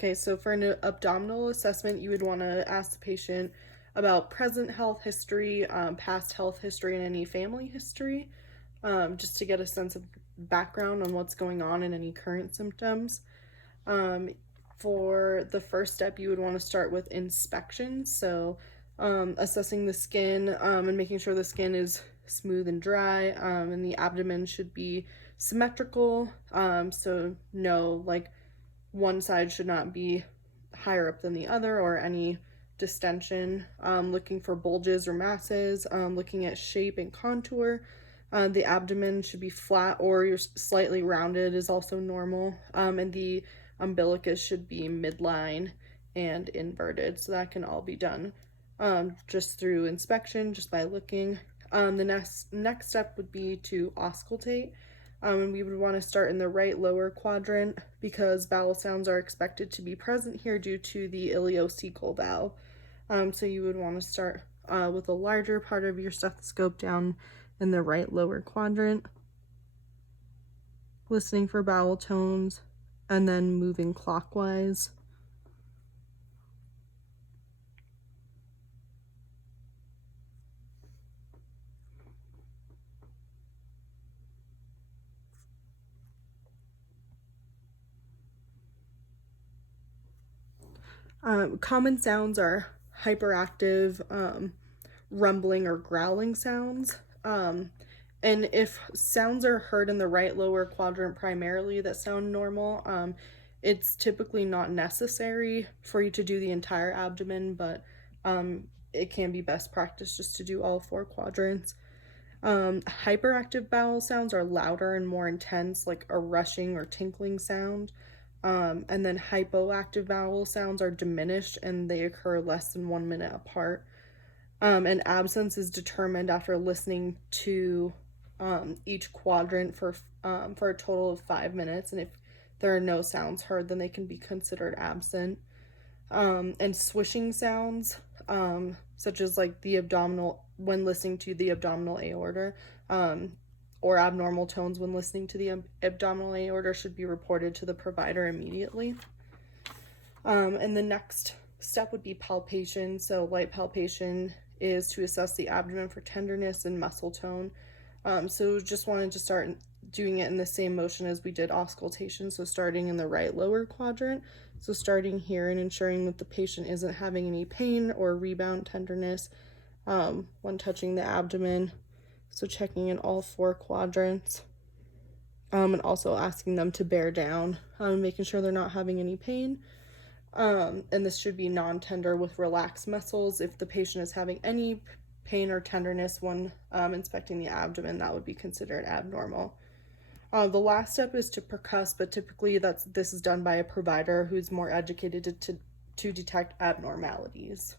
Okay, so for an abdominal assessment, you would want to ask the patient about present health history, past health history, and any family history, just to get a sense of background on what's going on and any current symptoms. Um, for the first step, you would want to start with inspection. So, assessing the skin and making sure the skin is smooth and dry, and the abdomen should be symmetrical. So, no, like one side should not be higher up than the other or any distension. Looking for bulges or masses, looking at shape and contour. The abdomen should be flat or slightly rounded is also normal. And the umbilicus should be midline and inverted. So that can all be done just through inspection, just by looking. The next step would be to auscultate. And we would want to start in the right lower quadrant because vowel sounds are expected to be present here due to the ileocecal valve. So you would want to start with a larger part of your stethoscope down in the right lower quadrant, listening for vowel tones, and then moving clockwise. Common sounds are hyperactive, rumbling or growling sounds. And if sounds are heard in the right lower quadrant primarily that sound normal, it's typically not necessary for you to do the entire abdomen, but it can be best practice just to do all 4 quadrants. Hyperactive vowel sounds are louder and more intense, like a rushing or tinkling sound. And then hypoactive vowel sounds are diminished and they occur less than 1 minute apart. And absence is determined after listening to each quadrant for a total of 5 minutes. And if there are no sounds heard, then they can be considered absent. And swishing sounds, such as like the abdominal, when listening to the abdominal aorta, or abnormal tones when listening to the abdominal aorta should be reported to the provider immediately. And the next step would be palpation. So light palpation is to assess the abdomen for tenderness and muscle tone. So just wanted to start doing it in the same motion as we did auscultation. So starting in the right lower quadrant. So starting here and ensuring that the patient isn't having any pain or rebound tenderness when touching the abdomen. So checking in all 4 quadrants, and also asking them to bear down, making sure they're not having any pain. And this should be non-tender with relaxed muscles. If the patient is having any pain or tenderness when inspecting the abdomen, that would be considered abnormal. The last step is to percuss, but typically this is done by a provider who's more educated to detect abnormalities.